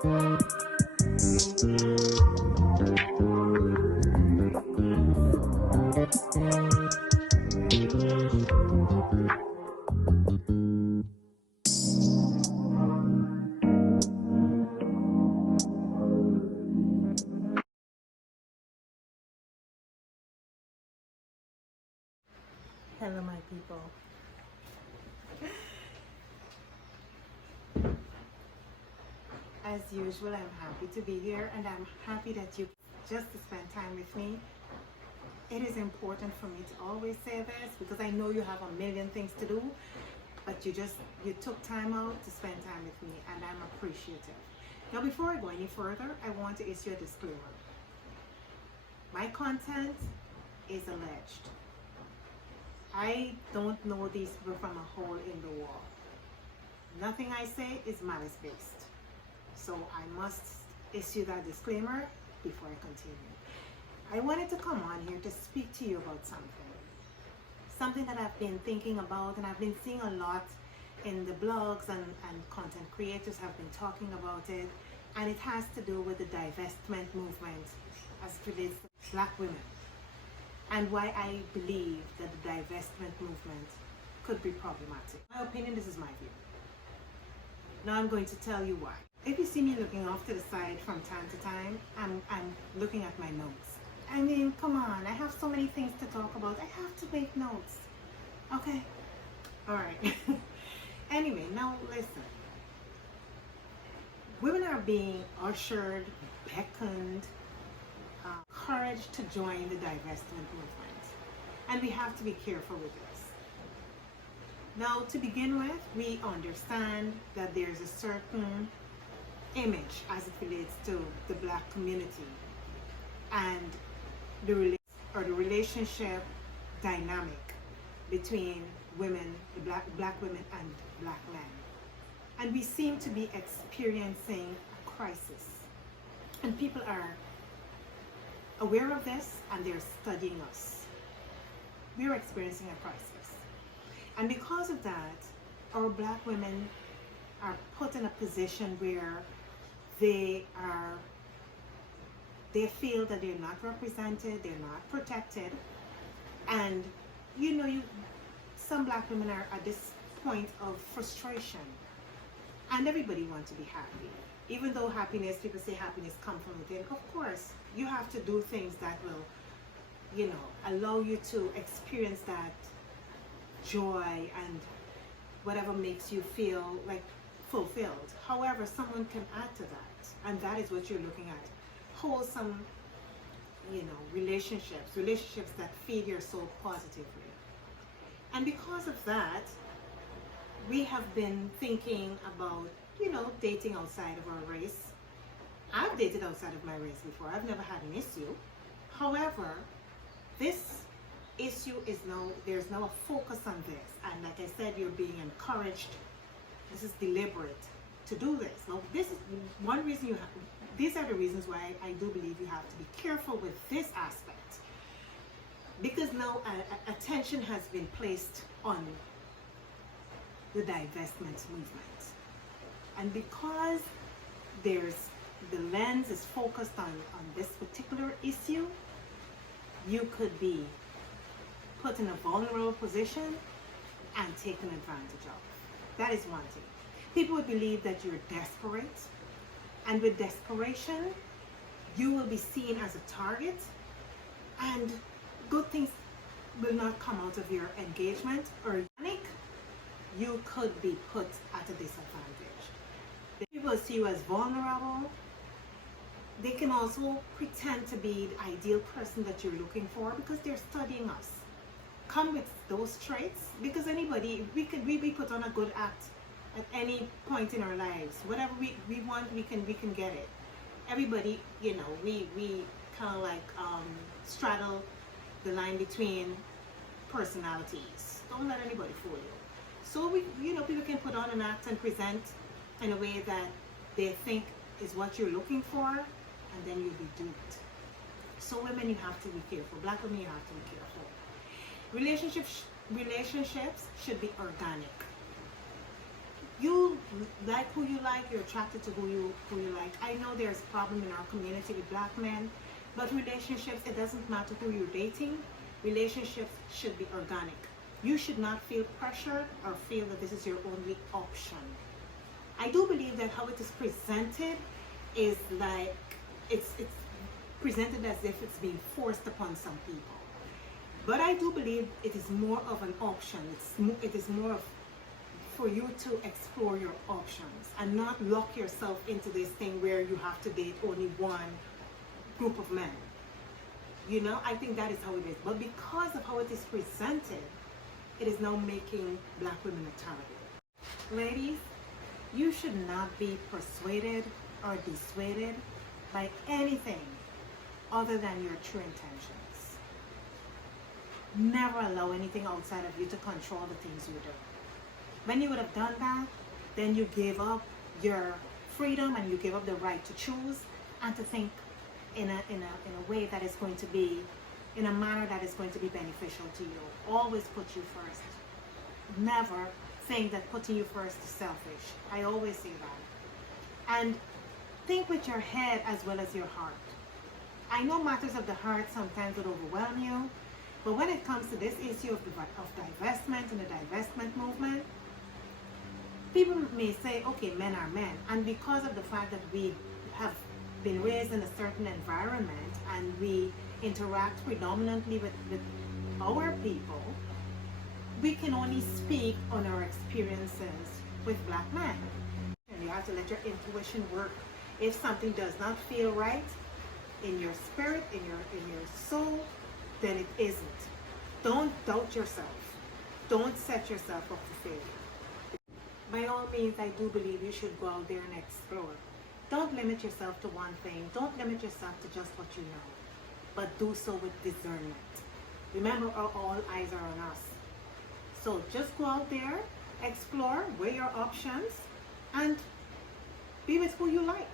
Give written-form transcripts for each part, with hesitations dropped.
Hello, my people. As usual, I'm happy to be here, and I'm happy that you just to spend time with me. It is important for me to always say this because I know you have a million things to do, but you took time out to spend time with me, and I'm appreciative. Now, before I go any further, I want to issue a disclaimer. My content is alleged. I don't know these people from a hole in the wall. Nothing I say is malice based. So I must issue that disclaimer before I continue. I wanted to come on here to speak to you about something that I've been thinking about, and I've been seeing a lot in the blogs, and content creators have been talking about it, and it has to do with the divestment movement as it relates to Black women, and why I believe that the divestment movement could be problematic. In my opinion, this is my view. Now I'm going to tell you why. If you see me looking off to the side from time to time, I'm looking at my notes. I mean, come on, I have so many things to talk about. I have to make notes. Okay? All right. Anyway, now listen. Women are being ushered, beckoned, encouraged to join the divestment movement. And we have to be careful with this. Now, to begin with, we understand that there's a certain image as it relates to the Black community and the relationship dynamic between women, the black women and Black men. And we seem to be experiencing a crisis. And people are aware of this, and they're studying us. We're experiencing a crisis. And because of that, our Black women are put in a position where they feel that they're not represented, they're not protected, and some Black women are at this point of frustration, and everybody wants to be happy. Even though happiness, people say happiness comes from within, of course, you have to do things that will, allow you to experience that joy and whatever makes you feel like fulfilled. However, someone can add to that, and that is what you're looking at. Wholesome, relationships that feed your soul positively. And because of that, we have been thinking about, dating outside of our race. I've dated outside of my race before. I've never had an issue. However, this issue there's now a focus on this. And like I said, you're being encouraged. This is deliberate to do this. Now, this is one reason these are the reasons why I do believe you have to be careful with this aspect. Because now attention has been placed on the divestment movement. And because the lens is focused on this particular issue, you could be put in a vulnerable position and taken advantage of. That is one thing. People would believe that you're desperate, and with desperation, you will be seen as a target, and good things will not come out of your engagement, or you could be put at a disadvantage. The people see you as vulnerable. They can also pretend to be the ideal person that you're looking for because they're studying us. Come with those traits, because we be put on a good act at any point in our lives. Whatever we want, we can get it. Everybody, we kind of like straddle the line between personalities. Don't let anybody fool you. So people can put on an act and present in a way that they think is what you're looking for, and then you'll be duped. So women, you have to be careful. Black women, you have to be careful. Relationships should be organic. You you like who you like, you're attracted to who you like. I know there's a problem in our community with black men, but relationships, it doesn't matter who you're dating. Relationships should be organic. You should not feel pressured or feel that this is your only option. I do believe that how it is presented is like it's presented as if it's being forced upon some people. But I do believe it is more of an option. It is more of for you to explore your options and not lock yourself into this thing where you have to date only one group of men. You know, I think that is how it is. But because of how it is presented, it is now making black women a target. Ladies, you should not be persuaded or dissuaded by anything other than your true intentions. Never allow anything outside of you to control the things you do. When you would have done that, then you gave up your freedom and you gave up the right to choose and to think in a way that is going to be, in a manner that is going to be beneficial to you. Always put you first. Never think that putting you first is selfish. I always say that. And think with your head as well as your heart. I know matters of the heart sometimes would overwhelm you, but when it comes to this issue of divestment and the divestment movement, people may say, okay, men are men. And because of the fact that we have been raised in a certain environment and we interact predominantly with our people, we can only speak on our experiences with black men. And you have to let your intuition work. If something does not feel right in your spirit, in your soul, then it isn't. Don't doubt yourself. Don't set yourself up for failure. By all means, I do believe you should go out there and explore. Don't limit yourself to one thing. Don't limit yourself to just what you know, but do so with discernment. Remember, all eyes are on us. So just go out there, explore, weigh your options, and be with who you like.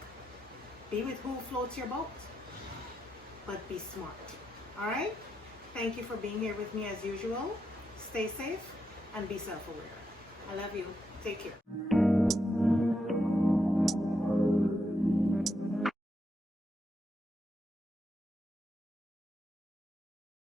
Be with who floats your boat. But be smart. All right? Thank you for being here with me as usual. Stay safe and be self-aware. I love you. Take care.